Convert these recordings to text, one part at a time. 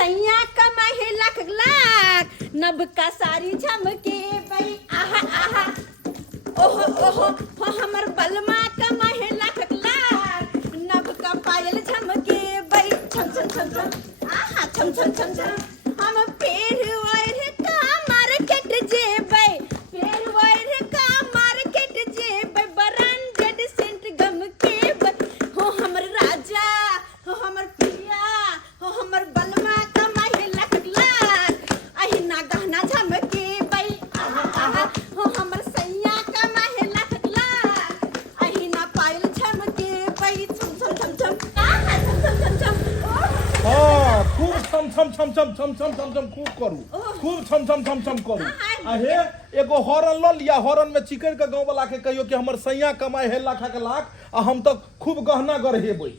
सैया कमाए लाख लाख, नभ का सारी झमके भाई आहा आहा, ओहो ओहो हो हमर बलमा कमाए लाख लाख, नभ का पायल झमके भाई छम छम छम छम आहा छम छम छम छम। हम पेड़ वायर का मार्केट जेबै, पेड़ वायर का मार्केट जेबै, ब्रांडेड सेंट गम के हो हमर राजा, हो हमर प्रिया, हो हमर बलमा कमाए लाख लाख, अहि ना गहना झमके भाई आहा आहा, हो हमर सैया कमाए लाख लाख, अहि ना पायल झमके भाई छम छम छम छम आहा छम छम छम छम। हाँ खूब छम छम छम छम छम छम छम छम खूब करू, खूब छम छम छम छम करू। अहे एगो हॉर्न ल लिया, हॉर्न में चिकर के गांव वाला के कहियो कि हमर सैया कमाए है लाख के लाख, आ हम तो खूब गहना गरहेबै।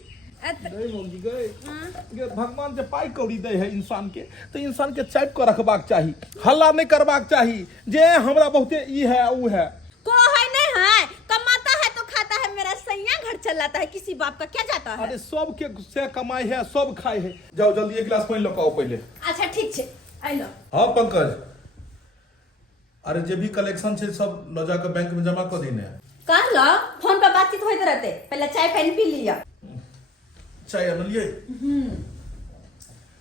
भगवान जे पाई कौड़ी दे है इंसान के, तो इंसान के चाइप कर रखबाक चाही, हल्ला नहीं करबाक चाही जे हमरा बहुते ई है ऊ है। को है नहीं है, कमाता है तो खाता है, मेरा सैया घर चलाता है, किसी बाप का क्या जाता है। अरे सब के से कमाई है, सब खाए है। जाओ जल्दी एक गिलास पानी लकाओ पहले। अच्छा ठीक छे आई लो। हाँ पंकज, अरे जे भी कलेक्शन छे सब ल जाके बैंक में जमा कर दीने। कर लो, फोन पर बातचीत होते रहते, पहले चाय पानी पी लिया। चाय अनलिए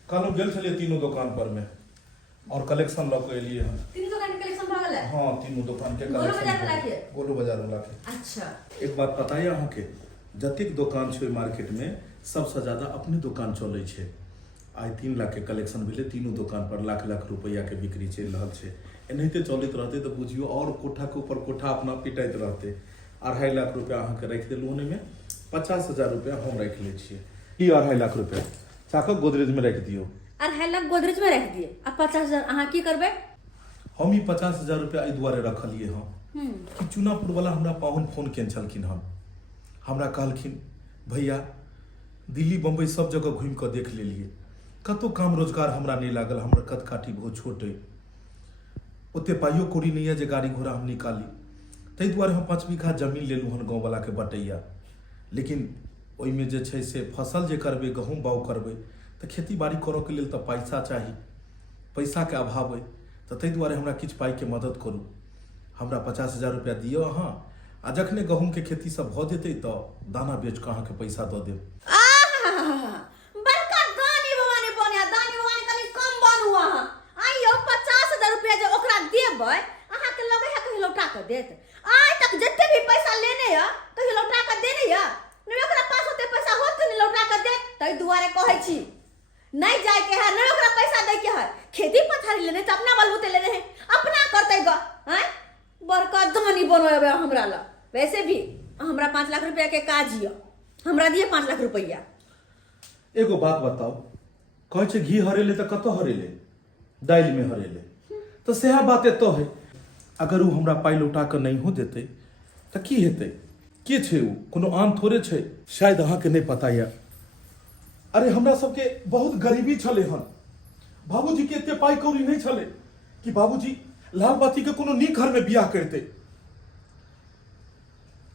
कानू गेल छलिए तीनों दुकान पर में, और कलेक्शन ल के लिए हम तीनों दुकान के कलेक्शन भा गेलै। हाँ तीनों दुकान के गोलू बाजार में लाके। गोलू बाजार में लाके। अच्छा एक बात पता है अहाँ के, जतिक दुकान छे मार्केट में सबसे ज्यादा अपने दुकान चले छे। आज 3 लाख के कलेक्शन भेले, तीनों दुकान पर लाख लाख रुपया के बिक्री चल रहा छे। एनाहिते चलते रहते तो बुझियो और कोठा के ऊपर कोठा अपना पिटाइत रहते। 2.5 लाख रुपया अहाँ के रख देलू, ओने में 50,000 रुपया हम रख ले छिए। ई 2.5 लाख रुपया चाको गोदरेज में रख दियो। 2.5 लाख गोदरेज में रख दिए, अब 50,000 अहाँ की करबे। हम ई 50,000 रुपया एहि दुआरे रखलिए हम कि चुनापुर वाला हमरा पाहुन फोन केने छलखिन हम, हमरा कहलखिन भैया दिल्ली बम्बई सब जगह घूम के देख लेलिए, कतो काम रोजगार हमरा नहीं लागल, हमर कद काठी बहुत छोट है, ओते पाइयो कौड़ी नहीं है जे गाड़ी घोड़ा हम निकाली। ताहि दुआरे हम 5 बीघा जमीन लेलू हन गाँव वाला के बटैया। लेकिन ओइमे जे छै से फसल जे करबे, गहूम बाउ करबे, तो खेती बाड़ी करऽ के लेल तो पैसा चाही, पैसा के अभाव है। तो ताहि दुआरे हमरा किछु पाई के मदद करू, हमरा 50,000 रुपया दियो अहाँ, आ जखने गहूम के खेती सब भ जेतै तो दाना बेच के अहाँ के पैसा दऽ देब। बड़का दानी भवानी बनिया, दानी भवानी कनी कम बनू अहाँ। आइयो 50,000 रुपया जे ओकरा देबै, अहाँ के लगे है कहीं लौटा के देत। आज तक जते भी पैसा लेने है कहीं लौटा के देने है, नहीं ओकरा पास होते पैसा होत के नहीं लौटा के देत। तै दुआरे कहै छी नहीं जाए के है, नहीं ओकरा पैसा दे के है, खेती पथारी लेने त अपना बलबूते लेने है, अपना करते ग हैं। बड़का दानी बनोबे हमरा ला। वैसे भी हमरा 5 लाख रुपया के काज हिय, हमरा दिए 5 लाख रुपया। एगो बात बताओ, कहे छे घी हरेले तो कतो हरेले, दाइल में हरेले, तो सेहा बात एतो है। अगर वो हमरा पाई लौटा के नहीं हो देते तो की हेते, के छे उ कोनो आन थोड़े छे, शायद अहाँ के नहीं पता या। अरे हमरा सबके बहुत गरीबी छले हन, बाबूजी के एते पाई कौड़ी नहीं छले कि बाबूजी लाल बाती के कोनो नीक घर में बियाह करते।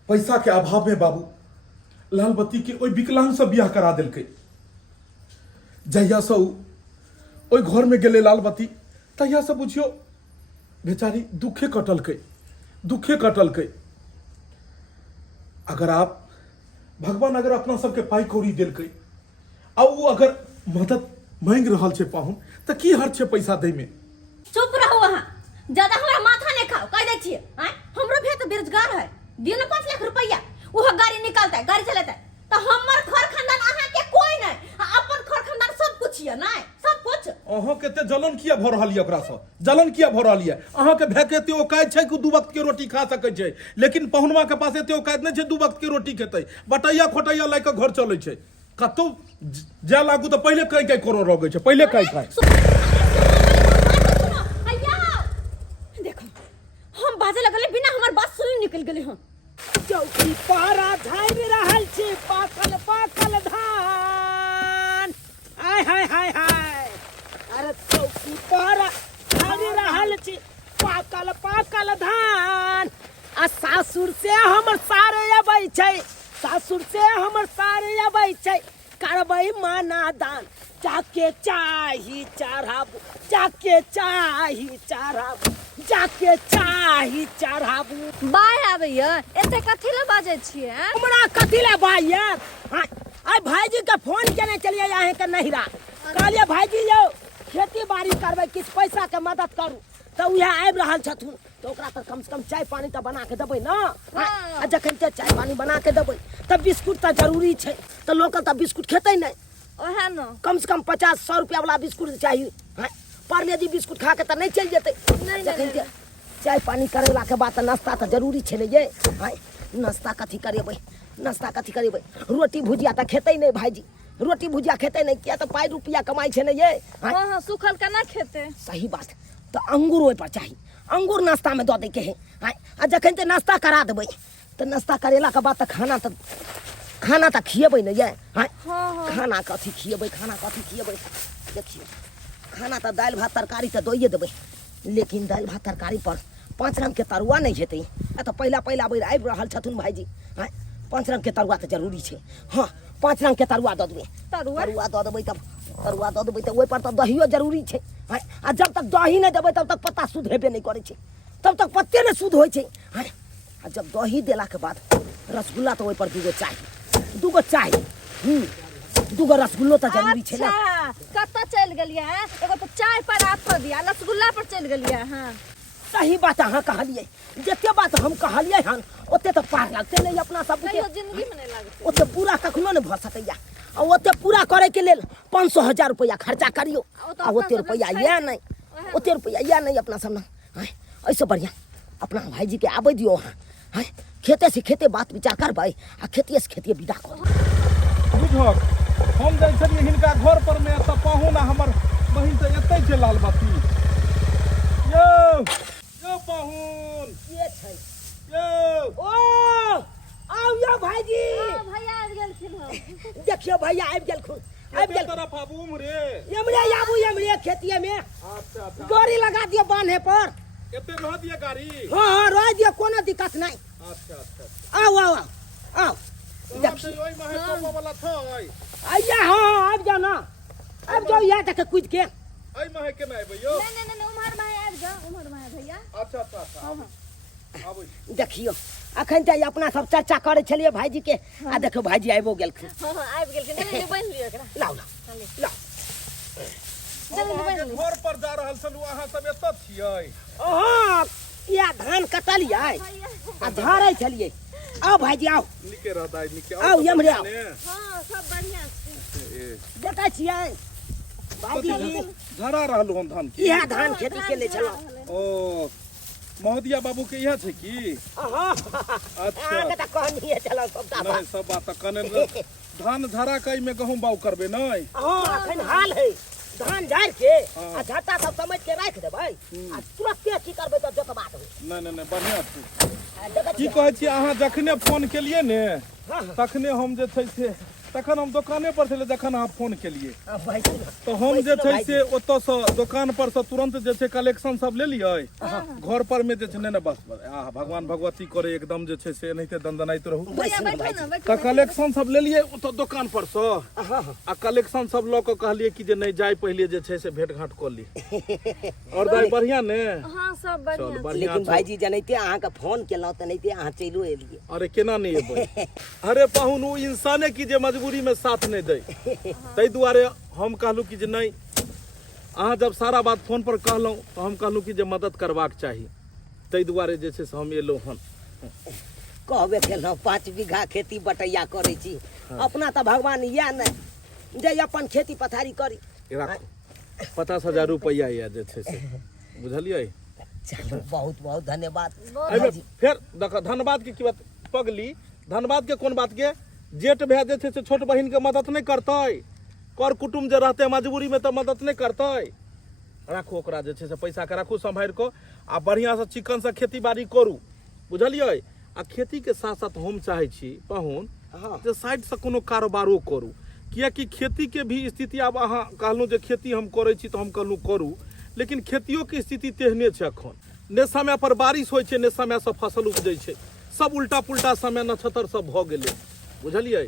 पैसा के अभाव में बाबू लाल बत्ती के ओइ विकलांग से बियाह करा देलकै। जहिया से ओइ घर में गेले लाल बत्ती, तहिया से बुझियो बेचारी दुखे कटलकै, दुखे कटलकै। अगर आप भगवान अगर अपना सबके पाई कौड़ी देलकै, अब वो अगर मदद मांग रहल छे पाहुन, तो की हर छे पैसा दे में। चुप रहो वहाँ, ज्यादा हमारा माथा नहीं खाओ, कह दे छिए। हमरो भी तो बेरोजगार है, दियो ना 5 लाख रुपया, वो गाड़ी निकालता है, गाड़ी चलाता है, तो हमर घर खानदान अहाँ के कोई नहीं, अपन घर खानदान सब कुछ है ना, सब कुछ। अहाँ के ते जलन किया भ रहल है, ओकरा से जलन किया भ रहल है। अहाँ के भे के ते औकात छै कि 2 वक्त के रोटी खा सकै छै, लेकिन पहुनवा के पास एते औकात नहीं छै 2 वक्त के रोटी खेतै, बटैया खोटैया लाई के घर चलै छै। कतो जा लागू तो पहले कई कई करो रोगे छै, पहले कई कई। देखो हम बाजे लगले बिना हमर बात सुन निकल गेले हम। चौकी पारा झाड़ रहल छी, पाकल पाकल धान। आय हाय हाय हाय, अरे चौकी पारा झाड़ रहल छी, पाकल पाकल धान। आ सासुर से हमर सारे अबै छै, सासुर से हमर सारे अबै छै, करबै माना दान। जाके चाही चढ़ाबू, जाके चाही चढ़ाबू, जाके चाही चढ़ाबू। बाय आबैया एते कथी ले बाजै छियै हमरा कथी ले बाय यार? आइ भाईजी के फोन केने चलिए यहाँ के नहिरा, कहलिए भाईजी यौ खेती बाड़ी करबै, किछु पैसा के मदद करू, तो उहे आबि रहल छथुन, तो ओकरा पर कम से कम चाय पानी तो बना के देबै ना। आ जखन ते चाय पानी बना के देबै तब बिस्कुट तो जरूरी छै, तो लोकल तो बिस्कुट खेतै नहीं, ओहे न कम से कम 50-100 रुपया वाला बिस्कुट चाहिए। पार्ले जी बिस्कुट खा के तो नहीं चल जेतै। जखन ते चाय पानी करेला के बाद नाश्ता तो जरूरी छै ने ये। नाश्ता कथी करेबै, नाश्ता कथी करेबै, रोटी भुजिया तो खेतै नहीं भाईजी, रोटी भुजिया खेतै नहीं, किया तो पाई रुपया कमाई छै ने ये। हां सुखल केना खेतै? सही बात, तो अंगूर ओहि पर चाहिए, अंगूर नाश्ता में दऽ दै के है। आ जखन ते नाश्ता करा देबै तो नाश्ता करेला के बाद तो खाना तो खिएबै ने ये। खाना कथी खिएबै, खाना कथी खिएबै, देखिए खाना तो दालि भात तरकारी तो दइए देबै, लेकिन दालि भात तरकारी पर 5 रंग के तरुआ नहीं हेतै। तो पहिला बेर आबि रहल छथुन भाईजी, 5 रंग के तरुआ तो जरूरी छै। हाँ 5 रंग के तरुआ दऽ देबै, तरुआ दऽ देबै, तब तरुआ दऽ देबै तो ओहि पर तो दहियो जरूरी छै। आ जब तक दही नहीं देबै तब तक पत्ता शुद्ध हेबे नहीं करै छै, तब तक पत्ते नहीं शुद्ध होइ छै। आ जब दही देला के बाद रसगुल्ला तो ओहि पर दूगो चाही, दूगो रसगुल्लो तो जरूरी छै ना। कतऽ चलि गेलियै? एगो तो चाय पर आफर दिया, रसगुल्ला पर चलि गेलियै। हाँ सही बात अहाँ कहलियै, जते बात हम कहलियै हन ओते तो पार लगते नहीं अपना सब के, जिंदगी में नहीं लागतै, ओते पूरा कखनो नहीं भऽ सकैया। आ ओते पूरा करे के लेल 500,000 रुपया खर्चा करियो, आ ओते रुपया ये नहीं, ओते रुपया ये नहीं अपना सब ना। ऐसे बढ़िया अपना भाईजी के आबै दियो वहाँ, खेते से खेते बात विचार करबै, आ खेतिए से खेतिए विदा कर। बुझक हम जाइ छलियै हिनका घर पर में, तऽ पाहुन हमर बहिन तऽ एतै छै लाल बत्ती। यो पाहुन के छै यो, ओ आउ यो भाईजी, भैया आबि गेलखिन हम। देखियो भैया आबि गेलखुन, आबि गेल तरफ आबू रे, एमरे आबू, एमरे खेतिए में अच्छा अच्छा गाड़ी लगा दियो बांधे पर। एते रह दिया गाड़ी? हाँ रह दियो, कोनो दिक्कत नहीं। अच्छा अच्छा आओ आओ आओ, देखिए ओइ में है कोपा वाला छै। आइया हाँ आबि जाओ ना, आबि जाओ यहाँ तक कूद के। एहि में है केना एबै यो? नहीं उम्हर में आबि जा, उम्हर में भैया। अच्छा अच्छा अच्छा आबै देखियो अखन तऽ अपना सब चर्चा करे छलिए भाईजी के, आ देखो भाईजी आइबो गेलखिन। हाँ आबि गेलखिन, नहीं बन लियो एकरा। लाओ लाओ घर पर जा रहल छलू, अहाँ सब एतऽ छियै? हाँ या धान कटलिए आ झाड़ै छलिए। आओ भाईजी आओ, निके रहताइ निके आओ एमरे आओ। हाँ सब बढ़िया छै। देखै छियै भाईजी झरा रहलू हम धान के, इएह धान खेती केले छलौ। ओ महोदया बाबू के इएह छै की? हाँ अच्छा अहाँके तऽ कहनिए छलौ सबटा बात। नहीं सब बात कने धान झरा के में गहूम बाउ करबे नहीं? हाँ अखन हाल है, धान झाड़ के आ झट्टा सब समेट के राख देबै, आ तुरंते की करबै तऽ जोतबा देबै। नहीं बढ़िया छै। देखै की छियै कहै छी अहाँ जखने फोन केलिए ने हाँ तखने हम जे छै से तखन हम दुकाने पर छलै, जखन अहाँ फोन केलिए हाँ भाईजी तो हम जे छै से ओतऽ से दुकान पर से तुरंत जे छै कलेक्शन सब ले लियै घर पर में जे छै ने बस भगवान भगवती करे एकदम जे छै से एनाहिते दंदनाइत रहू। भैया बैठो ना, तऽ कलेक्शन सब ले लियै ओतऽ दुकान पर से, आ कलेक्शन सब लऽ कऽ कहलिए कि जे नहीं जाय पहिले जे छै से भेंट घाट कऽ ली। और दाई बढ़िया ने? हाँ सब चल बढ़िया। बढ़िया लेकिन छै। भाईजी जनाइते अहाँके फोन केलहुँ तऽ नहिते अहाँ चलिओ एलियै। अरे केना नहीं एबै? अरे पाहुन ओ इंसाने की जे मजबूरी में साथ नहीं दै, ताहि दुआरे हम कहलू कि जे नहीं, अहाँ जब सारा बात फोन पर कहलहुँ तो हम कहलू कि जे मदद करबाक चाही, ताहि दुआरे जे छै से हम एलहुँ हन। कहबे केलहुँ 5 बीघा खेती बटैया करै छी, अपना तऽ भगवान इएह नहि जे अपन खेती पथारी करी। राखू 50,000 रुपया या जे छै से, बुझलियै? चलू बहुत बहुत धन्यवाद। एहिमे फेर देख धन्यवाद के की बात पगली, धन्यवाद के कोन बात के? जेठ भए जे छै से छोट बहिन के मदद नहीं करतै, कर कुटुम जे रहते मजबूरी में तो मदद नहीं करतै। राखू ओकरा जे छै से पैसा के राखू संभाल को, आ बढ़िया से चिकन से खेती बाड़ी करू, बुझलियै? आ खेती के साथ साथ हम चाहे छी पाहुन जे साइड से कोनो कारोबारो करू, कियाकि खेती के भी स्थिति आब अहाँ कहलहुँ जे खेती हम करै छी तो हम कहलहुँ करू, लेकिन खेतियों के स्थिति तेहने छै अखन, ने समय पर बारिश होइ छै, ने समय से फसल उपजै छै, सब उल्टा पुल्टा समय नक्षत्र सब भऽ गेलै, बुझलियै?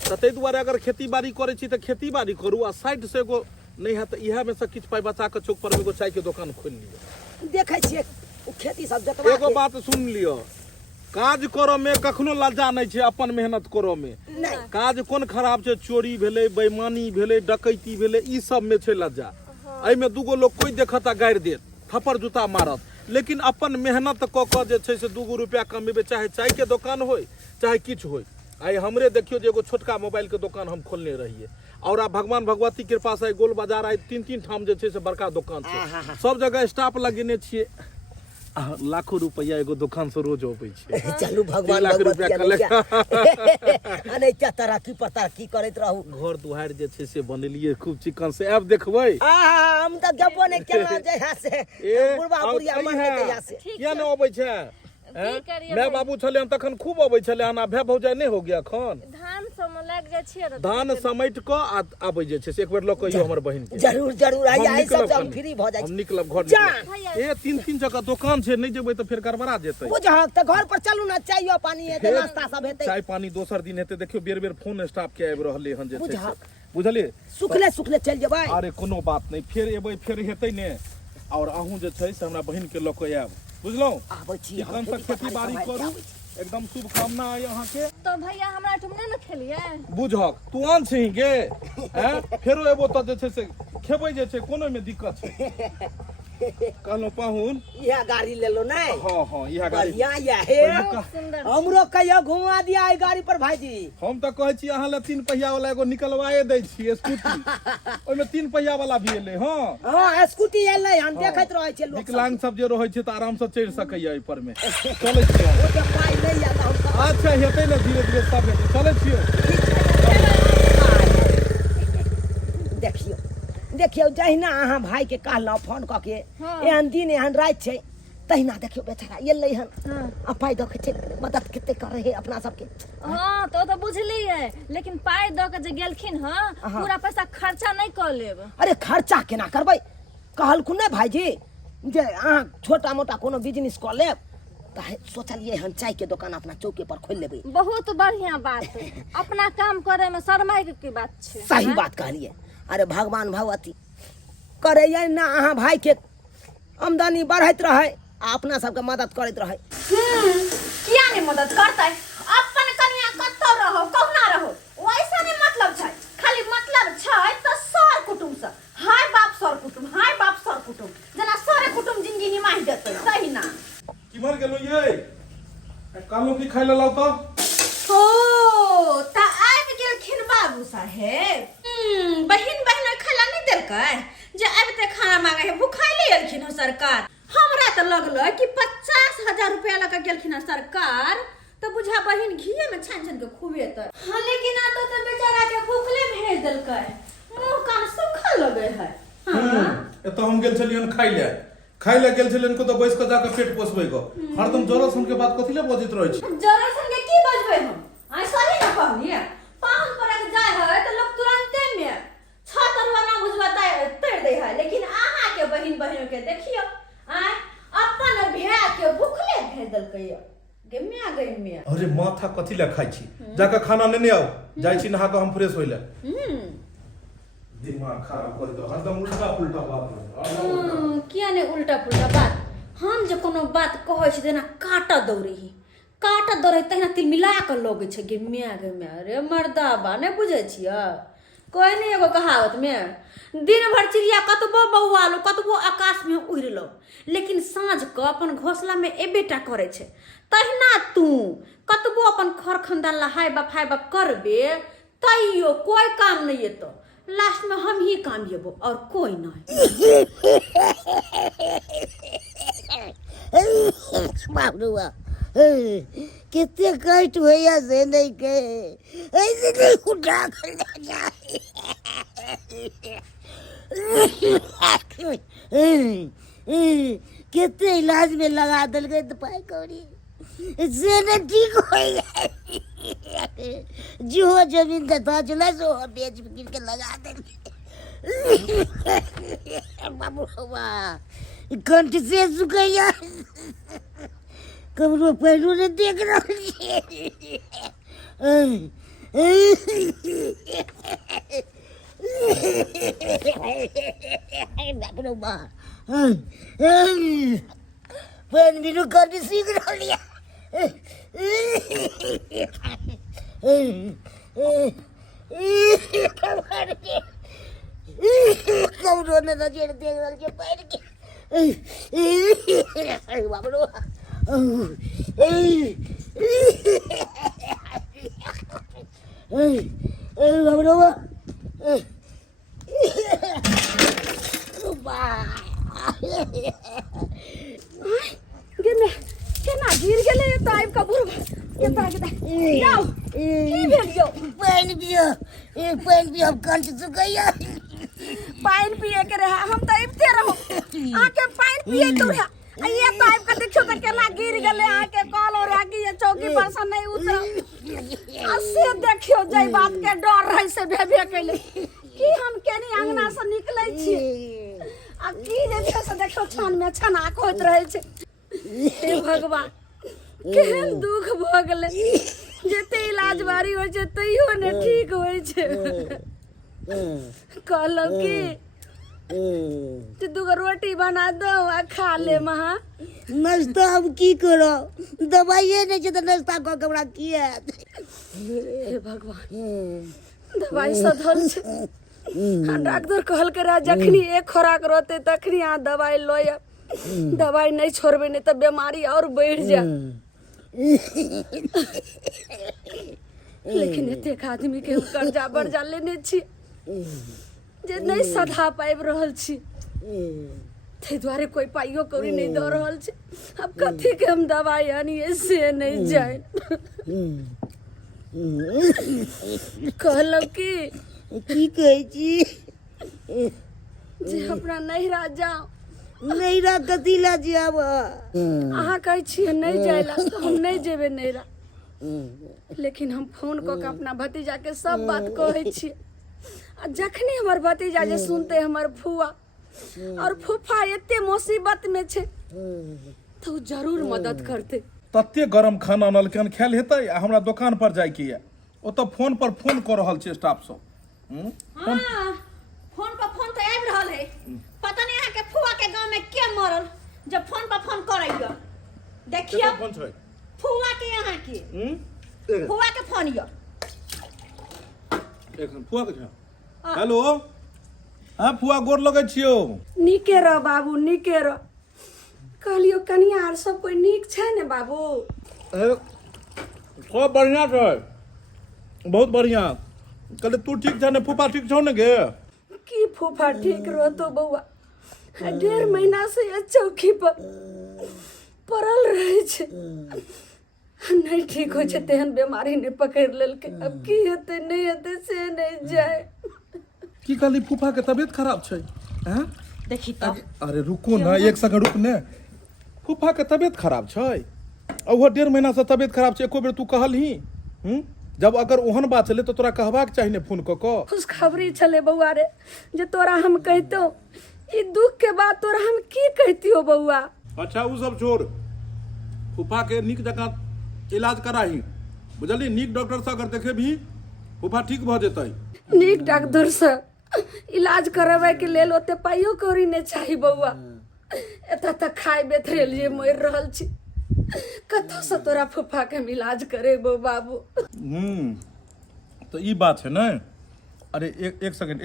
तऽ ताहि दुआरे अगर खेती बाड़ी करै छी तऽ खेती बाड़ी करू आ साइड से एगो नहीं है तो इहे में से किछु पाई बचा के चौक पर एगो चाय के दुकान खोल लियो। देखै छियै ओ खेती सब जतवा एगो बात सुन लियो, काज करो में कखनो लज्जा नहीं छै, अपन मेहनत करो में। काज कोन खराब छै, चोरी भेलै, बेईमानी भेलै, डकैती भेलै, ई सब में छै लज्जा। एहि में दूगो लोग कोई देखता गाड़ि देत, थप्पड़ जूता मारत, लेकिन अपन मेहनत कऽ कऽ जे छै से 2 रुपया कमेबै, चाहे चाय के दुकान होय चाहे किछु होय। आई हमरे देखियो जे एगो छोटका मोबाइल के दुकान हम खोलने रहिए, और आप भगवान भगवती कृपा से गोल बाजार आई 3 ठाम जे छै से बड़का दुकान छै, सब जगह स्टाफ लगेने छियै। लाखों रुपया एगो दुकान से रोज अबै छै। चलू भगवान अनैता तरक्की पर तरक्की करैत रहू। घर दुआरि जे छै से बनेलिए खूब चिकन से, आब देखबै। हम तऽ गेबो नहि केना जहिया से बुढ़बा बुढ़िया मन तहिया से किया नहि अबै छै? माय बाबू छले तखन खूब अबै छले, आना भै भौजाई नहीं हो गया एखन। धान सब में लाग जाय छियै, धान समेट क आबै जे छै से एक बेर ल कहियो हमर बहिन के। जरूर जरूर आई सब हम फ्री भ जाय छी। हम निकलब घर निकलब। ए 3 जगह दुकान छै, नहीं जेबै त फेर गड़बड़ा जेतै। बुझहक त घर पर चलू ना, चाइयो पानी हेतै, नाश्ता सब हेतै। चाय पानी दोसर दिन हेतै, देखियो बेर बेर फोन स्टाफ के आबि रहलै हन जे छै से, बुझलिए? सुखले सुखले चल जेबै। अरे कोनो बात नहीं, फेर एबै, फेर हेतै ने। और अहूँ जे छै से हमरा बहिन के ल के आयब, बुझलौ? आबै छी, चिकन से खेती बाड़ी करू, एकदम शुभकामना है यहाँ के। तो भैया हमरा ठुम नहीं न खेलिए। बुझक तू आन छी गे, हैं? फेरो एबो त जे छै से खेबै जे छै, कोनो में दिक्कत छै? कहलो पाहुन यह गाड़ी ले लो नहीं। हां हां यह गाड़ी बढ़िया यह है। हमरो कहियो घुमा दिया आई गाड़ी पर भाईजी। हम त कहै छी अहाँ ले 3 पहिया वाला एगो निकलवाए दै छी स्कूटी, ओइ में 3 पहिया वाला भी एले। हां स्कूटी एले, हम देखैत रहै छै लोग। विकलांग सब जे रहै छै त आराम से चढ़ सकैया एहि पर में। चलै छियै, ओ के पाई नहीं आला हम। अच्छा हेतै ने, धीरे धीरे सब हेतै। चलै छियै। देखियो देखियो जहिना अहाँ भाई के कहलहुँ फोन कऽ के, एहन दिन एहन रात छै, तहिना देखियो बेचारा एलै हन। आ पाई दऽ के मदद कते करे है अपना सबके। हाँ तो बुझलिए, लेकिन पाई दऽ के जे गेलखिन हँ, पूरा पैसा खर्चा नहीं कर लेब। अरे खर्चा केना करबै? कहलखुन ने भाईजी जे अहाँ छोटा मोटा कोनो बिजनेस कऽ लेब, त सोचलिए हन चाय के दुकान अपना चौके पर खोल लेबै। बहुत बढ़िया बात, अपना काम करे में शर्माई के बात छै। सही बात कहलिए। अरे भगवान भगवती करैया ना अहाँ भाई के आमदनी बढ़ैत रहे, आ अपना सबके मदद करैत रहे। किया नहीं मदद करतै? अपन कन्या कतौ रहो, कहना रहो, वैसा नहीं मतलब छै। खाली मतलब छै त सर कुटुम से, हाय बाप सर कुटुम, हाय बाप सर कुटुम, जना सर कुटुम जिंदगी निमाहि देतै, सही ना? किमर गेलो ये? कालो की खाइ लाउ त? ओ त आबि गेलखिन बाबू साहेब। बहिन खाला नहीं देलकै जे आबिते खाना मांगे है, भूखाइले एलखिन हो सरकार। हमरा त लगलो कि 50,000 रुपया लगा गेलखिन है सरकार, तो बुझा बहिन घीए में छान छान के खुबेतै। हाँ लेकिन आ तो बेचारा के भूखले भेज देलकै, मुंह कान सूखा लगे है। एत हम गेल छलियन खाइ ले गेल छलियन को तो बैस के जाके पेट पोसबै गो। हरदम जरा सुन के बात कथि ले बजित रहै छी? जरा सुन के की बजबै हम? आ सही ना कहलिए, पाहुन पर के जाय है तो लोग तुरंते में छतरवा ना बुझबता तैर दे है, लेकिन आहा के बहिन के देखियो, आ अपन भैया के भूखले भेज देलकै गे मिया गई मिया। अरे माथा कथि ले खाइ छी? जाके खाना लेने आओ, जाय छी नहा के हम फ्रेश होइले। दिमाग खराब कर दो, हरदम उल्टा पुल्टा बात। किया ने उल्टा पुल्टा बात? हम जे कोनो बात कहै छी तेना काटा दौड़े तहिना तिल मिला के लगे छै गे मिया गे मिया। रे मर्दाबा नहीं बुझे छियै? कोई नहीं एगो कहावत में, दिन भर चिड़िया कतबो बौआलो, कतबो आकाश में उड़लो, लेकिन साँझ के अपन घोंसला में एबेटा करे छै। तहिना तू कतबो अपन खर खंदा लहाय बाप करबे, तैयो कोई काम नहीं एतो, लास्ट में हम ही काम येबो और कोई नहीं। बाबुआ कितने कष्ट भैया से नहीं के, ऐसे नहीं उठा कर कितने इलाज में लगा दल गए दवाई कौड़ी से न ठीक हो गए। जो जमीन था चला सो बेच गिर के लगा दल बाबू कंठ से सुखैया कमरो पहलू ने देख रहा बापरे बा पण बिनु करने सीख रही है कब रोने ना जेड़ देख रहा के पैर के बापरे केना गिर गेले त आइब का बुढ़वा के ता के जाओ की भेलियो पानी पियो पानी पियो कंठ सुखैया पानी पिए के रहा हम त इबते रहो आके पानी पिए तो रहा ये तो आइब का देखो त केना गिर गेले आके कॉल और आके ये चौकी पर से नहीं उतर असे देखियो जई बात के डर रहे से भेबे कैले की हम केनी अंगना से निकलै छी अब की जे से देखो छान में छना खोत रहे छै हे भगवान केहन दुख भ गेलै जते इलाज बारी होइ छै तैयो ने ठीक होइ छै कहलौ की तू दूगो रोटी बना दो आ खा ले महा नाश्ता हम की करो दवाइए नहीं छै त नाश्ता क के हमरा की हैत हे भगवान दवाई सधल छै डॉक्टर कहल के रहा जखनी एक खोराक रहते तखनी अहाँ दवाई लोय दवाई नहीं छोड़बे नहीं तो बीमारी और बढ़ जा लेकिन एतेक आदमी के कर्जा बर्जा लेने छी जे नहीं सधा पाबि रहल छी ताहि दुआरे कोई पाइयो कौड़ी नहीं दऽ रहल छै अब कथी के हम दवाई आनिए से नहीं जाए कहलौ की कहै छी जे अपना नैहरा जाओ नैहरा कथी ला जाब अहाँ कहै छियै नहीं जाए ला तो हम नहीं जेबे नैहरा लेकिन हम फोन कऽ के अपना भतीजा के सब बात कहै छियै आ जखनी हमर भतीजा जे सुनते हमर फुआ और फूफा एते मुसीबत में छै तो उ जरूर मदद करते तते गरम खाना अनलकन खायल हेतै आ हमरा दुकान पर जाय के ये ओतऽ फोन पर फोन कऽ रहल छै स्टाफ सब हाँ फोन पर फोन तो आबि रहल है पता नहीं अहाँ के फुआ के गांव में के मरल जब फोन पर फोन करैया देखियो फोन छै फुआ के यहाँ के फुआ के फोन यो एक फुआ के छै हेलो हां फुआ गोर लगै छियो नीके रह बाबू नीके रह कहलियो कनिया आर सब कोई नीक छै ने बाबू सब बढ़िया छै बहुत बढ़िया कहले तू ठीक छ ने फूफा ठीक छौ ने गे की फूफा ठीक रहतो बउआ 1.5 महीना से ये चौकी पर पड़ल रहे छै नहीं ठीक हो छै तेहन बीमारी ने पकड़ लेलकै अब की हेतै नहीं हेतै से नहीं जाए की कहली फूफा के तबीयत खराब छै हैं देखी तो अरे रुको ना एक सेकंड रुक ने फूफा के तबीयत खराब छै ओहो 1.5 महीना से तबीयत खराब छै एको बेर तू कहलही जब अगर ओहन बात चले तो तोरा कहबाक चाही ने फोन कऽ खुशखबरी चले बउआ रे जे तोरा हम कहतो ई दुख के बाद तोरा हम की कहतियो बउआ अच्छा उ सब छोड़ फूफा के नीक जकाँ इलाज कराही बुझली नीक डॉक्टर से अगर देखेबही फूफा ठीक भऽ जेतै नीक डॉक्टर से इलाज करबै के लेल ओते पाइयो कौड़ी नहीं चाही बउआ एतऽ तक खाय बेथरे लिए मरि रहल छी कतौ से तोरा फूफा के हम इलाज करेबो बाबू तो ई बात है ना अरे एक सेकंड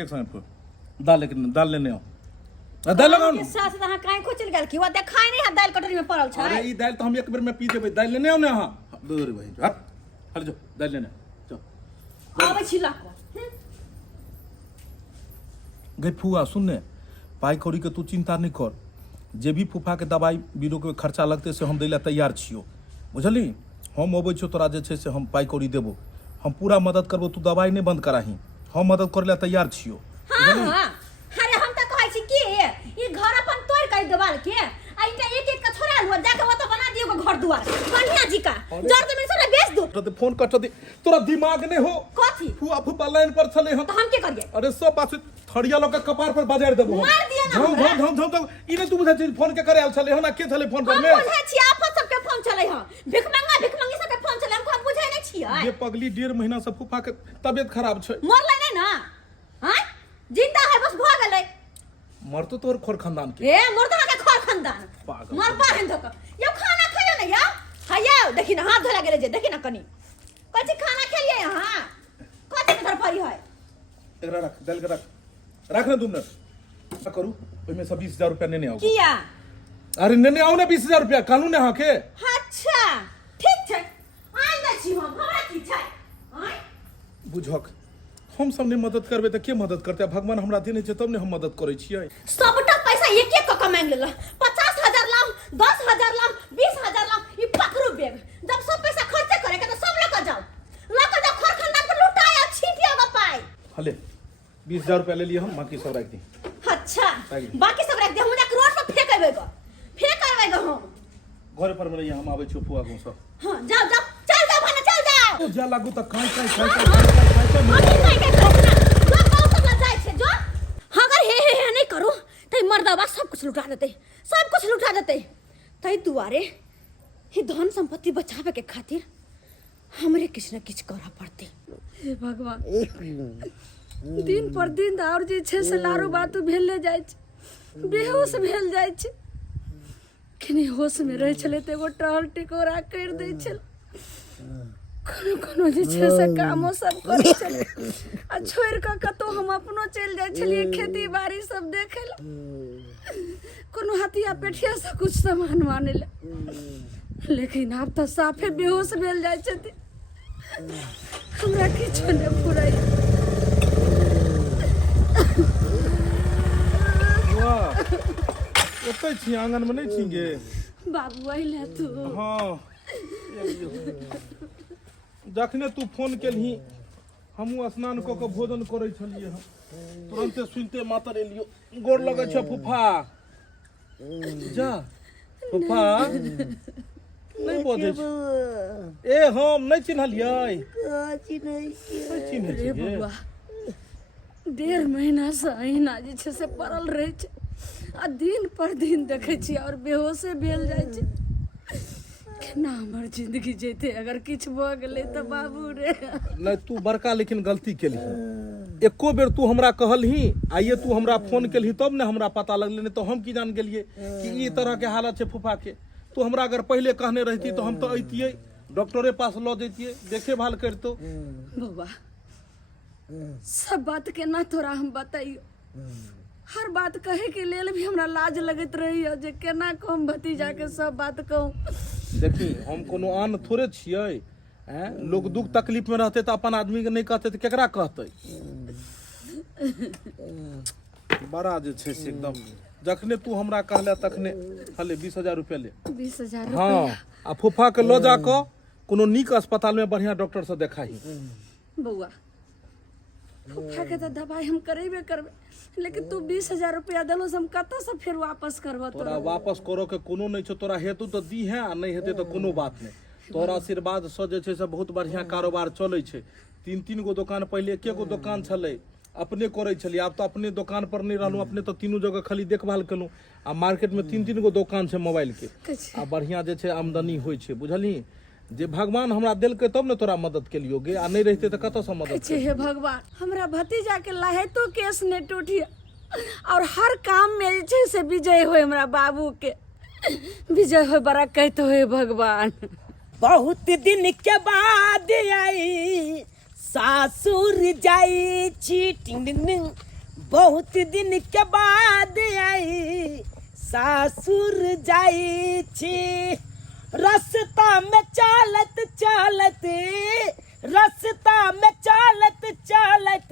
दाल लेने आओ दाल लगाओ ना सास अहाँ काहे को चल गेल की वा देखाय नहीं है दाल कटोरी में पड़ल छै अरे ई दाल तो हम एक बेर में पी देबै दाल लेने आओ ना अहाँ दो रे भाई हट जो दाल लेने चल आबै छी ला गई फुआ सुन ने पाई कौड़ी के तू चिंता नहीं कर जे भी फूफा के दवाई बीरो के खर्चा लगते से हम दै ला तैयार छियो बुझली हम अबै छियो तोरा जे छै से हम पाई कौड़ी देबो हम पूरा मदद करबो तू दवाई नहीं बंद कराही हम मदद करे ला तैयार छियो हां हां अरे हम त कहै छी की ई घर अपन तोड़ के देवाल के आ इटा एक एक का छोड़ा लुआ जाके वो तो बना दियो घर दुआर बढ़िया जी का जड़ जमीन से बेच दो तो फोन कट दे तोरा दिमाग नहीं हो कथी फूफा लाइन पर चले हम तो हम के करिए अरे सब बात थड़िया लोग के कपार पर बाजार देबो मार दिया ना धम इने तू बुझा फोन के करे आल चले हो ना के चले फोन पर में हम बुझै छी आपन सब के फोन चलै ह भिख मंगी सब के फोन चलै हमको बुझै नहीं छी छियै ये पगली 1.5 महीना से फूफा के तबियत खराब छै। मरले नहीं ना हां जिंदा है बस भ गेलै मर तो तोहर खोर खानदान के ए मुर्दा के खर खानदान पागल। मर पाहन धक यो खाना खाइयो ना या हायो देखि ना हाथ धोला गेले जे देखि ना कनी कथि खाना खेलिए यहां कथि के घर परी है एकरा रख दल के रख ना तुम ना क्या करू ओइ में से 20,000 रुपया नेने आओ। किया अरे नेने आओ ना 20,000 रुपया कानून ने हाके। अच्छा ठीक छै आइ दै छी हम हमरा की छै आइ बुझक हम सब ने मदद करबे त के मदद करते भगवान हमरा देने छै तब ने हम मदद करे छियै। सबटा पैसा एक एक क मांग लेला 50,000 लाम 10,000 लाम 20,000 लाम ई पकड़ू बेग जब सब पैसा खर्च करे के तो सब लेकर जाओ खर खंडा पे लुटाया छीटिया पाए हले 20,000 रुपया ले लिए हम बाकी सब रख दी। अच्छा बाकी सब रख दे हम जाके रोड पर फेंकबे गो हम घरे पर मेरे हम आवे छु फुआ को सब। हां जाओ जाओ चल जाओ भाना चल जाओ तो जा लागू त काई अगर हे नहीं करो तो मर्दाबा सब कुछ लुटा देते तई दुआरे ही धन संपत्ति बचावे के खातिर हमरे किछ न किछ करा पड़ते। हे भगवान दिन पर दिन और जे छै से लारू बात भेले जाइ छै बेहोश भेल जाइ छै कनी होश में रह छले त एगो टहल टिकोरा कर दै छल कोनो जे छै से कामो सब करे छले आ छोड़ के कतो हम अपनो चल जाइ छलिए खेती बाड़ी सब देखे ल कोनो हथिया पेठिया से कुछ सामान माने ले लेकिन अब तो साफे बेहोश भेल जाइ छथि हमरा किछो ने फुराई। वाह ओतै छी आंगन में नहीं छीगे बाबू आइले तू हां जखने तू फोन केलही हमहू स्नान क के भोजन करे छलिए हम तुरंते सुनते मातर एलियो गोर लगे छ फूफा जा फूफा नहीं बोझे ए हम नहीं चिन्हलियै चिन्ह रे बबुआ 1.5 महीना से अहिना जे छै से पड़ल रहे छै आ दिन पर दिन देखे छी और बेहोशे भेल जाइ छै केना हमर जिंदगी जेते अगर किछ भ गेलै त बाबू रे। नहीं तू बड़का लेकिन गलती केली एको बेर तू हमरा कहलही आइए तू हमरा फोन केलही तब ने हमरा पता लगले नहीं तो हम की जान गेलिए कि ई तरह के हालत छै फूफा के। तू हमरा अगर पहले कहने रहती तो हम तो अइतिए डॉक्टरे पास ल देतिए देखे भाल करतो। बबुआ सब बात के ना तोरा हम बताइयो हर बात कहे के लेल भी हमरा लाज लगत रही जे केना कम भतीजा के सब बात कहूं। देखी हम कोनो आन थोड़े छियै हैं लोग दुख तकलीफ में रहते तो अपन आदमी के नहीं कहते तो केकरा कहते। बड़ा जे छै से एकदम जखने तू हमरा कहले तखने हले 20,000 रुपया ले 20,000 हाँ आ फूफा के लो जा को कोनो नीक अस्पताल में बढ़िया डॉक्टर से देखाही। बउआ फूफा के तो दवाई हम करेबे करबे लेकिन तू 20,000 रुपया देलो से हम कत से फिर वापस करबो तोरा वापस करो के कोनो नहीं छो तोरा हेतु तो दी है आ नहीं हेते तो कोनो बात नहीं तोरा आशीर्वाद से जे छै से बहुत बढ़िया कारोबार चलै छै। 3 गो दुकान पहले एके गो दुकान छलै अपने करे छलिए आब तो अपने दुकान पर नहीं रहलू अपने तो तीनों जगह खाली देखभाल केलू आ मार्केट में 3 गो दुकान छै मोबाइल के आ बढ़िया जे छै आमदनी होइ छै बुझली जे भगवान हमरा देलकै तब ने तोरा मदद केलियो गे आ नहीं रहते तो कत से मदद छे। हे भगवान हमरा भतीजा के लाहेतो केस ने टूटिया और हर काम में जे छै से विजय होय हमरा बाबू के विजय होय बड़ा कहतो हे भगवान। बहुत दिन के बाद आई सासुर जाई छी बहुत दिन के बाद आई सासुर जाई छी रास्ता में चालत चालत रास्ता में चालत चालत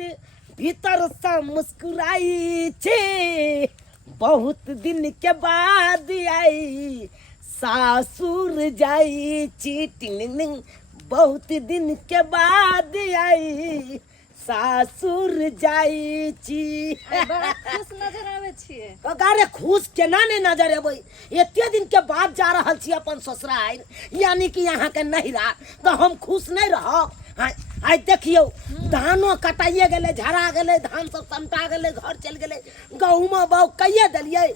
भीतर से मुस्कुराई छी बहुत दिन के बाद आई सासुर जाई छी बहुत दिन के बाद आई सासुर जाई छी। बड़ा खुश नजर आवे छिए। अरे खुश केना ने नजर अबै एते दिन के बाद जा रहल छी अपन ससुराल यानी कि यहाँ के नहिरा तो हम खुश नहीं रहब। आइ देखियो धानो कटाइए गेले झड़ा गेले धान सब समटा गेले घर चल गेले गहूम बाउ कइए देलिए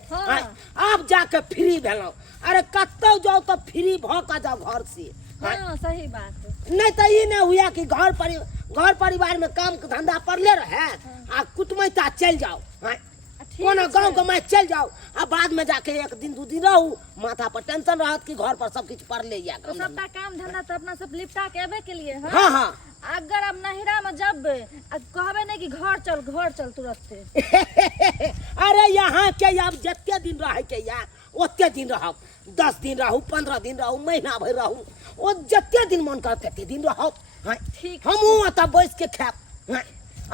अब जाके फ्री भेलौ। अरे कतौ जाओ तो फ्री भ के जाओ घर से। हां सही बात नहीं तो ये ना हुआ कि घर परिवार में काम धंधा पड़ले रहे आ कुटमैता चल जाओ हाँ? कोनो गाँव के मैं चल जाओ आ बाद में जाके 1 दिन 2 दिन रहू माथा पर टेंशन रहत कि घर पर सब कुछ पड़ले या तो सबका काम धंधा तो अपना सब लिपटा के अबे के लिए है। हाँ हाँ अगर अब नहिरा में जब कहबे नहीं कि घर चल तुरंत से अरे यहाँ के अब जितने दिन रहे के या ओते दिन रहब 10 दिन रहू 15 दिन रहू महीना भर रहू ओ जितने दिन मन करते ते दिन रहब हाँ ठीक हमहूँ ओतऽ बैस के खायब हाँ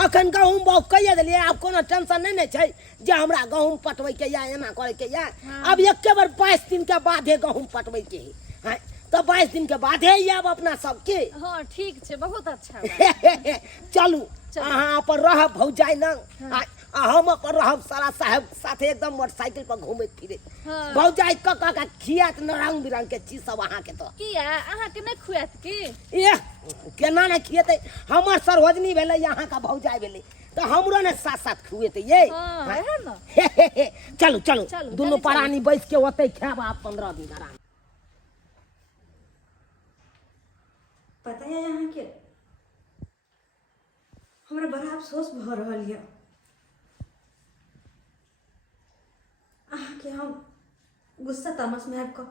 अखन गहूँम बाउग कहिए देलिए आब कोनो टेंशन नहीं छै जे हमरा गहूँम पटबै के या एना करे के या अब एके बार 22 दिन के बादे गहूँम पटबै के हाँ तो 22 दिन के बादे आब अपना सबके हाँ ठीक छै बहुत अच्छा बा। चलू अहाँ अपन रहब भौजाई लंग आ हम अपन रहब सारा साहब साथे एकदम मोटरसाइकिल पर घूमैत फिरे हाँ। भौजाई का खियात न रंग बिरंग के चीज सब अहाँ के तो किया अहाँ के नहीं खुआत की एह केना नहीं खिएते हमर सरवजनी भेलै यहाँ का भौजाई भेलै तो हमरो ने साथ साथ खुएते ये हाँ, हाँ? है ना। चलू चलू चलू, दोनों चलू, प्राणी बैठ के ओते खाब आप 15 दिन आराम पता है यहाँ के हमरा बड़ा अफसोस भ रहल यऽ अहाँ के हम गुस्सा तामस में आबि कऽ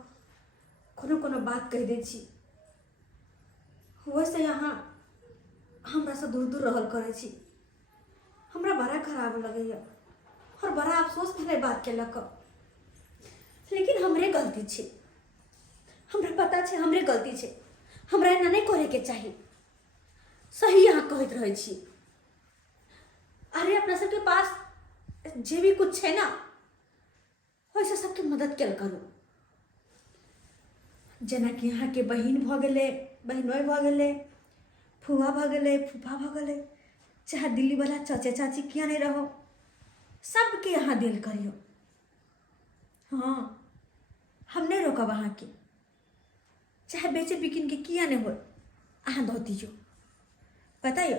कोनो बात कहि दै छी वैसे यहाँ हमरा से दूर दूर रहल करै छी हमरा बड़ा खराब लगैया और बड़ा अफसोस भेलै बात के लऽ कऽ लेकिन हमरे गलती छै हमरा पता छै हमरे गलती छै हमरा एना नहीं करे के चाही सही यहाँ कहत रहे छी अरे अपना सबके पास जे भी कुछ है ना वैसे सबके मदद कल करू जेना कि यहाँ के बहिन भ गेलै बहिनोई भ गेलै फुआ भ गेलै फूफा भ गेलै चाहे दिल्ली वाला चाचे चाची किया नहीं रहो सबके यहाँ दिल करियो हाँ हम नहीं रोकब अहाँ के चाहे बेचे बिकिन के किया नहीं हो अहाँ दो दियो पता यो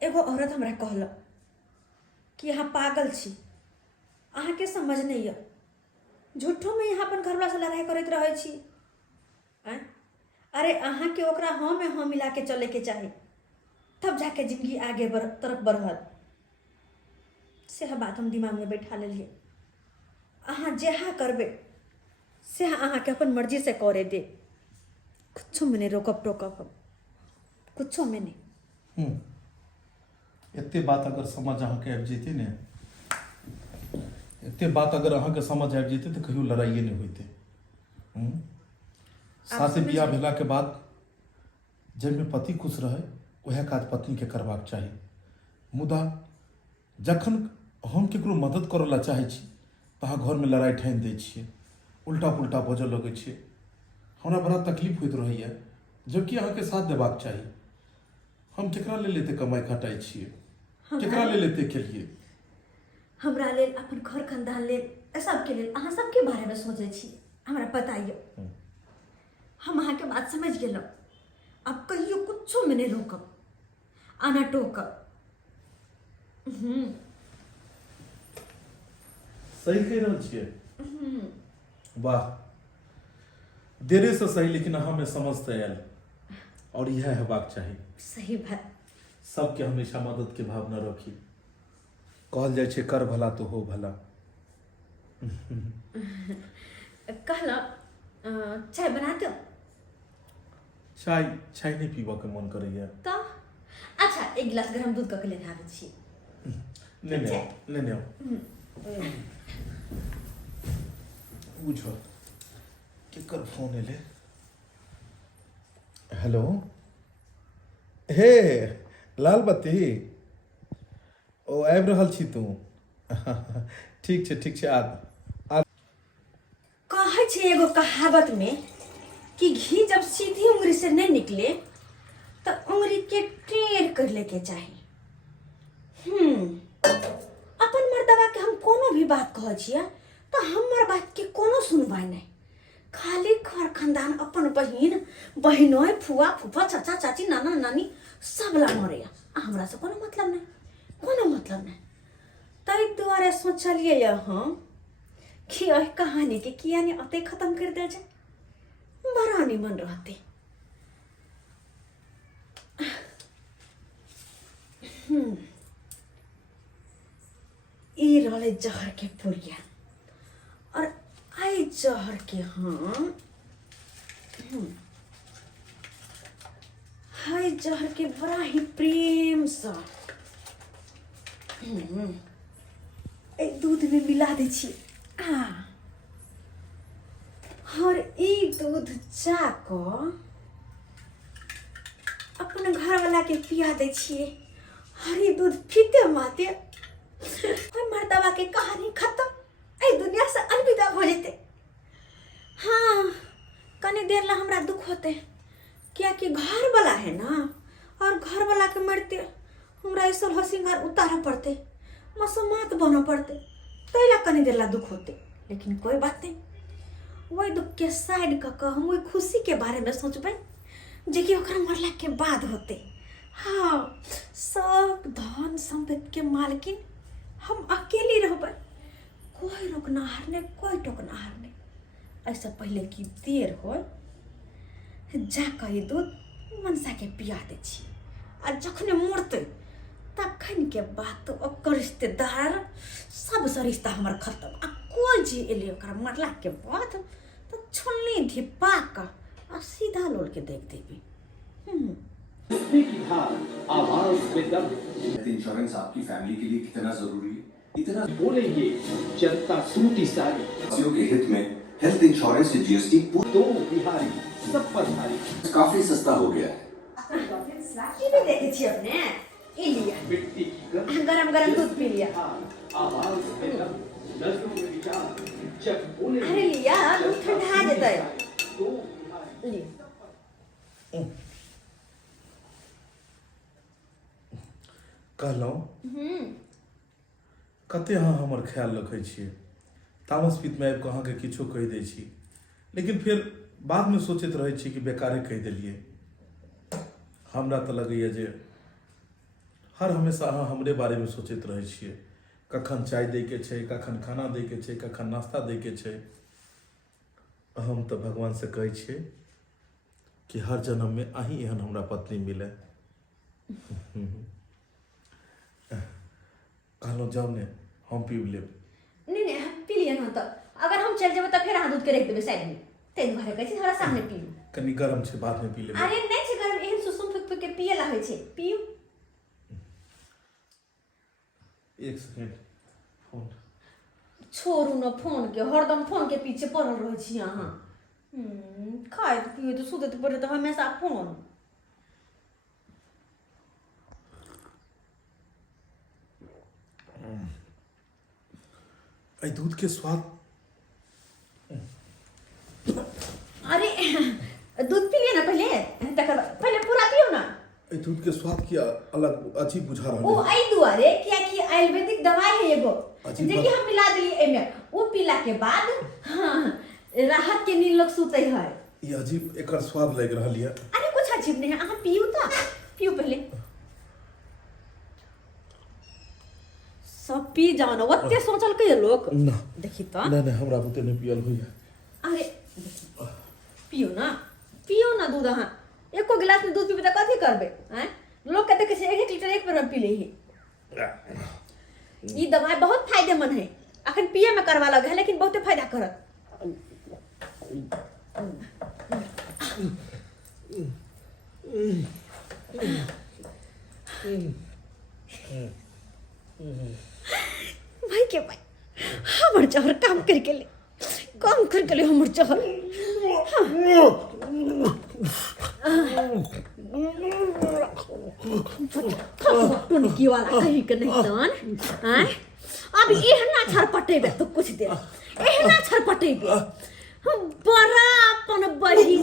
एगो औरत हमरा कहल कि यहाँ पागल छी अहाँ के समझ नहीं है झूठो में यहाँ अपन घरवाला से लड़ाई करते रहे छी अरे अहाँ के ओकरा हाँ में हाँ मिला के चले के चाहे तब जाके जिंदगी आगे तरफ बढ़ल से बात हम दिमाग में बैठा लेलिए अहाँ जेहा करबे से अहाँ के अपन मर्जी से करे दे कुछो में नहीं रोकब टोकब हम कुछो में नहीं एते बात अगर समझ अहाँ के आबि जेतै ने एते बात अगर अहाँ के समझ आबि जेतै तो कहियो लड़ाइए नहीं होइते साथे बियाह भेला के बाद जाहिमे पति खुश रहे वह काज पत्नी के करबाक चाही मुदा जखन हम केकरो मदद करऽ ला चाहै छी तो अहाँ घर में लड़ाई ठानि दै छियै उल्टा पुल्टा बजऽ लगै छियै हमरा बड़ा तकलीफ होइत रहैया जबकि अहाँ के साथ देबाक चाही हम केकरा ले लेते कमाई खटाई छियै केकरा ले लेते के लिए हमरा लेल अपन घर खानदान लेल सबके लेल अहाँ सबके बारे में सोचै छी हमरा पता यऽ हम अहाँ के बात समझ गेलहुँ अब कहियो कुछो में नहीं रोकब आना टोकब सही कह रहल छियै वाह देरे से सही लेकिन अहाँ में समझ तऽ आयल और यह हेबाक चाही सही बात सबके हमेशा मदद के भावना रखी कहल जाइ छै कर भला तो हो भला कहला चाय बना दो चाय चाय नहीं पीबऽ के मन करैया तो अच्छा एक गिलास गरम दूध कऽ के लेने आबै छी लेने आओ बुझो केकर फोन एले हेलो हे लाल बत्ती ओ आबि रहल छी तू ठीक छै आ कहै छै एगो कहावत में कि घी जब सीधी उंगली से नहीं निकले तो उंगली के टेढ़ कर ले के चाहिए अपन मर्दवा के हम कोनो भी बात कह छियै तो हमर बात के कोनो सुनवाई नहीं खाली घर खानदान अपन बहिनोई फुआ फूफा चाचा चाची नाना नानी सब ला मरे हमरा से कोनो मतलब नहीं ताहि दुआरे सोचलिए हम कि एहि कहानी के किया नहीं अते खत्म कर दे जाए बड़ा निमन रहते ई रहले जहर के पुड़िया और आई जहर के हम हाय जहर के बड़ा ही प्रेम सा ए दूध में मिला दे छी और ई दूध जाको अपने घर वाला के पिया दे छिए। हरी दूध पीते माते और मर्दवा के कहानी खत्म, ए दुनिया से अलविदा हो जेते। हाँ कने देर ला हमरा दुख होते क्या कि घर वाला है ना, और घर वाला के मरते हमरा ऐसा हसींगार उतारा पड़ते, मसमात बना पड़ते, तैला कने देर ला दुख होते। लेकिन कोई बात नहीं, वही दुख के साइड का हम वही खुशी के बारे में सोचबे जे कि ओकरा मरला के बाद होते। हाँ सब धन संपत्ति के मालकिन हम अकेले रहबे, कोई रोकनाहार नहीं, कोई टोकनाहार नहीं। ऐसा पहले की देर हो जाकर ये दूध मनसा के पिया दे छी, आ जखने मरते तखन के बाद तो ओकर रिश्तेदार सब से रिश्ता हमर खत्म। आ कोई जी एले ओकरा मरला के बाद तो छोलनी धिपा का आ सीधा लोल के देख देबी। आवाज में दम। हेल्थ इंश्योरेंस आपकी फैमिली के लिए कितना जरूरी है, इतना बोलेंगे जनता सूती सारी। वासियों के हित में हेल्थ इंश्योरेंस से जीएसटी दो बिहारी सब पर भारी। काफी सस्ता हो गया है। ये भी देखे छी अपने ई लिया मिट्टी की गरम गरम दूध पी लिया। आवाज में दम, नजरों में विचार। जब बोलेंगे अरे लिया दूध ठंडा देता है। दो बिहारी। लिया कहलहुँ कते अहाँ हमर ख्याल रखै छियै, तामस पित्तमे आबि कऽ अहाँके किछो कहि दै छी, लेकिन फिर बादमे सोचैत रहै छी कि बेकारे कहि देलियै। हमरा तऽ लगैए जे हर हमेशा अहाँ हमरे बारेमे सोचैत रहै छियै, कखन चाय दैके छै, कखन खाना दैके छै, कखन नाश्ता दैके छै। हम तऽ भगवानसँ कहै छियै कि हर जन्ममे अहीँ एहन हमरा पत्नी मिलै। कहलहुँ जाउ ने हम पीब लेब। नहीं नहीं हम पी लिया ना, तो अगर हम चल जेबे तो फिर अहाँ दूध के रख देबे साइड में, तै दुआरे कहै छी थोड़ा सामने पीऊ। कनी गरम छै, बाद में पी लेब। अरे नहीं छै गरम, एहन सुसुम फुक फुक के पिए ला होइ छै, पीऊ। एक सेकंड फोन छोड़ू न फोन के, हरदम फोन के पीछे पड़ल रहै छी अहाँ। खाए तो पिए तो सुते तो पड़े तो हमेशा फोन। आई दूध के स्वाद। अरे दूध पी लिया ना पहले, तकर पहले पूरा पियो ना। आई दूध के स्वाद की अलग अजीब बुझा रहल ओ है। आई दुआरे क्या कि आयुर्वेदिक दवाई है एगो, अजीब जे कि हम मिला देली एमे, वो पीला के बाद हाँ राहत के नींद लोग सुते है। ये अजीब एकर स्वाद लग रहल है। अरे कुछ अजीब नहीं है, अहाँ पियो तो पियो पहले। सब पी जाओ ना, ओते सोचल के लोग ना देखी तो। नहीं नहीं हमरा बुते नहीं पियल होई है। अरे पियो ना दूध। अहाँ एको गिलास में दूध पीबे त कथी करबे हैं? लोग कहते कि 1 लीटर एक बेर में पी लेही। ई दवाई बहुत फायदेमंद है, अखन पिए में करवा लगे है, लेकिन बहुते फायदा करत। भाई के भाई हमर जहर काम करके ले, काम करके ले हमर जहर। टुनकी वाला कहीं के नहीं तन हैं? अब एहना छरपटेबे तो कुछ देर, एहना छरपटेबे हम बड़ा अपन बहिन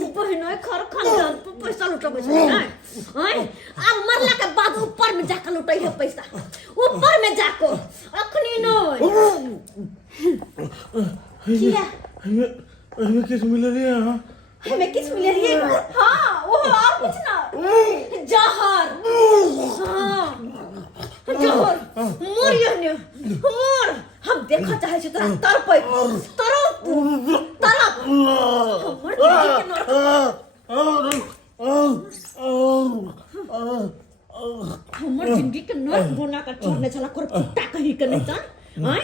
खर खानदान पर पैसा लुटबे छै हैं? अब मरला के बाद ऊपर में जाकर लुटै है पैसा, ऊपर में जाको अखनी नहीं। किया हमें किस मिल रही है? हाँ हमें किस मिल रही है? हाँ वो और कुछ ना, जहर। हाँ जहर मोर ये ने मोर हम देखा चाहे छी तोरा तरप तरप हमर दिल के हमर जिंदगी के नर्क बना कर छोड़ने चला कर कुत्ता कहीं के नहीं तन आय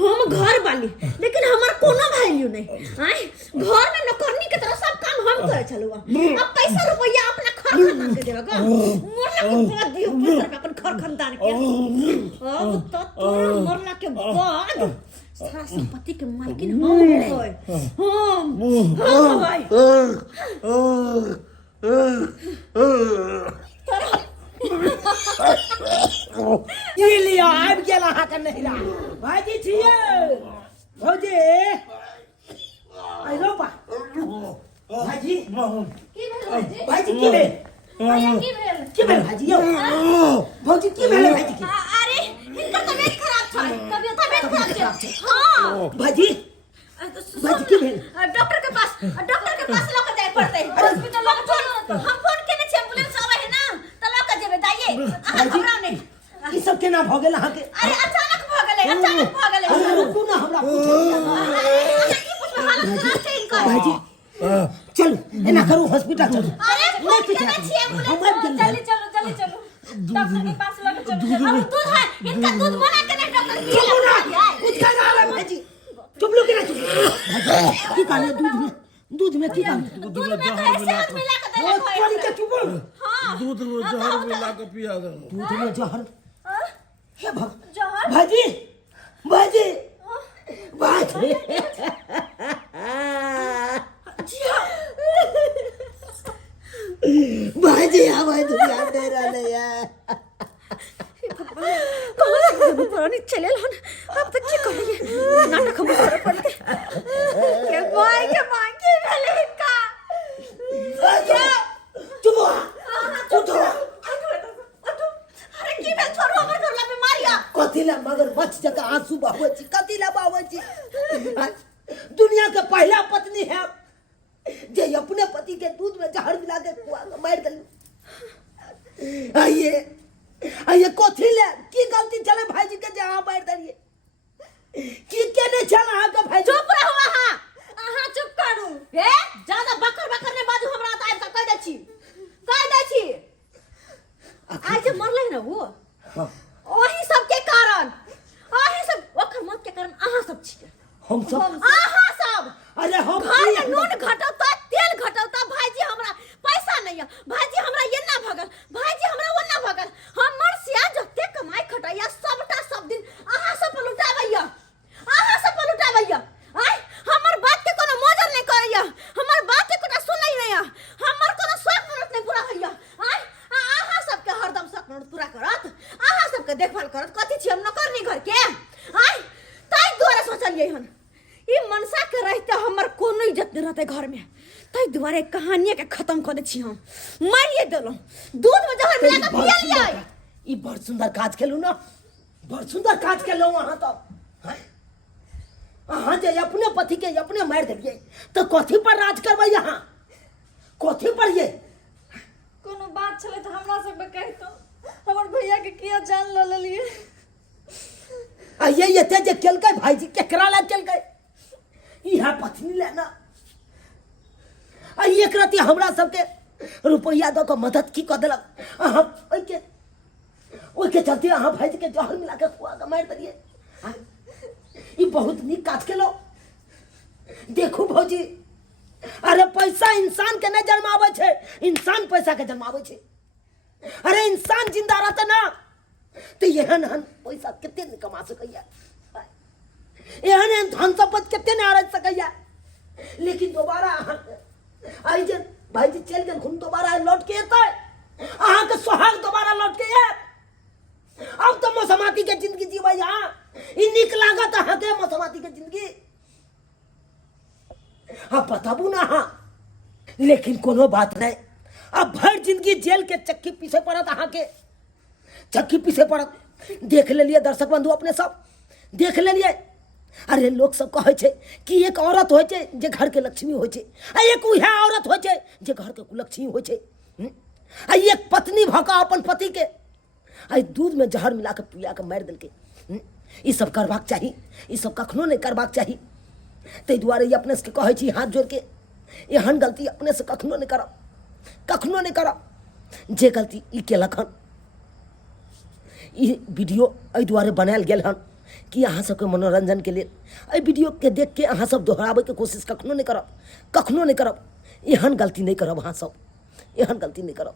हम घर वाली लेकिन हमार कोनो वैल्यू नहीं आय घर में नौकरनी के तरह सब काम हम करे चलुआ अब पैसा रुपया अपना खर्च खानदान के देगा मोरला के बाद दियो पैसा अपन घर खानदान के अब तो तोरा मोरला के बाद सारा संपत्ति के मालकिन हम होय हम भाई ये लिया आबि गेल अहाँके नहिरा भाइजी छियै भौजी आइ रो बा भाइजी भाइजी की भेल की भेल भाइजी यौ भौजी की भेल भाइजी की अरे इनका तबीयत खराब था तबीयत खराब है हां भाइजी भाइजी की भेल डॉक्टर के पास लोग जाए पड़ते है हॉस्पिटल लोग छोड़ हम फोन केने छी एम्बुलेंस आवे है ना त लोग जेबे दाइए हमरा नहीं ई सब केना भ गेल अहाँके अरे अचानक भ गेलै अरे रुकू ना हमरा भाइजी चलू एना करू हॉस्पिटल चलू अरे फोन केने छी एम्बुलेंस जल्दी चलो डॉक्टर के पास लोग चलो अब दूध है इनका दूध बना के नहीं डॉक्टर कुछ कर रहा है भाइजी चुप लो के ना की काले दूध में की काले दूध में कैसे हाथ मिला के देले ओ पानी के चुप हां दूध में जहर मिला के पिया दे दूध में जहर हे जहर भाजी भाजी भाजी भाजी आवाज दुनिया दे रहा है पुरानी चलेल हन अब तक की करिए नाटक हम कर पड़ते के भाई के मांगे भेले इनका चुप अरे की भेल छोरो हमर घर ला बीमारिया कथिला मगर बच जगह आंसू बहवची कथिला बहवची दुनिया के पहला पत्नी है जे अपने पति के दूध में जहर मिला के मार दिल आइए कथिला की गलती चले भाईजी के जहां मार दिए की केने चल अहाँ के भाई चुप रहो अहाँ चुप करू हे ज्यादा बकर ने बाजू हमरा आइ त कह दै छी आज जे मरले न वो ओही सब के कारण ओही सब ओकर मौत के कारण अहाँ सब छी हम सब अहाँ सब अरे हम घर में नून घटौता तेल घटौता भाईजी हमरा पैसा नहीं है भाईजी हमरा ये ना भगल भाईजी हमरा वो ना भगल हमर सिया जते कमाई खटाइया सबटा सब दिन अहाँ सब लुटावैया आय हमर बात के कोनो मोजर नहीं करैया हमर बात के कोटा सुनै नहीं हमर कोनो शौक मरत नहीं पूरा होइया आय अहाँ सब के हरदम शौक मरत पूरा करत अहाँ सब के देखभाल करत कथि छी हम न करनी घर के आय ताई द्वारा सोचलिए हन ई मनसा के रहते हमर कोनो इज्जत नहीं रहते घर में ताई द्वारा कहानी के खत्म कर दे छी हम मारिए देलो दूध में जहर मिला के पिया लिया ई बड़ सुंदर काज केलु ना बड़ सुंदर काज केलौ अहाँ तो अहाँ जे अपने पति के अपने मार देलिए तो कथी पर राज करबै अहाँ कथी पर ये कोनो बात छले त हमरा सब के कहतो हमर भैया के किया जान ल लेलिए आ ये एते जे केलकै भाईजी केकरा ला केलकै इहा पत्नी लेना आ एक रति हमरा सबके रुपया द के मदद की क देलक अहाँ ओइ के चलते अहाँ भाईजी के जहर मिला के खुआ के मार दिए ई बहुत नीक काज केलो देखू भौजी अरे पैसा इंसान के नहीं जन्मावे छे इंसान पैसा के जन्मावे छे अरे इंसान जिंदा रहते ना तो एहन पैसा कितने नहीं कमा सकैया एहन धन संपत्ति कितने नहीं आरज सकैया लेकिन दोबारा आई जे भाईजी चल गए खुन दोबारा लौट के एतै अहाँ के सोहाग दोबारा लौट के आए अब तो मौसमाती के जिंदगी जीवा यहाँ ई निक लागत अहाँ के मौसमाती के जिंदगी हाँ बताबू ना हाँ लेकिन कोनो बात नहीं अब भर जिंदगी जेल के चक्की पीछे पड़त अहाँ के चक्की पीछे पड़त देख ले लिए दर्शक बंधु अपने सब देख ले लिए अरे लोग सब कहे छे कि एक औरत होय छे जे घर के लक्ष्मी होय छे आ एक उहे औरत होय छे जे घर के कुलक्ष्मी होय छे आ एक पत्नी भका अपन पति के आ दूध में जहर मिला के पिया के मार देलके ई सब करबाक चाहिए ई सब कखनो नहीं करबाक चाहिए ते दुआरे ये अपने से कहे छी हाथ जोड़ के एहन गलती अपने से कखनो नहीं करब जे गलती ई केलक हन ई वीडियो एहि दुआरे बनायल गेल हन कि अहाँ सबके मनोरंजन के लेल। एहि वीडियो के देख के अहाँ सब दोहराबै के कोशिश कखनो नहीं करब। एहन गलती नहीं करब, अहाँ सब एहन गलती नहीं करब।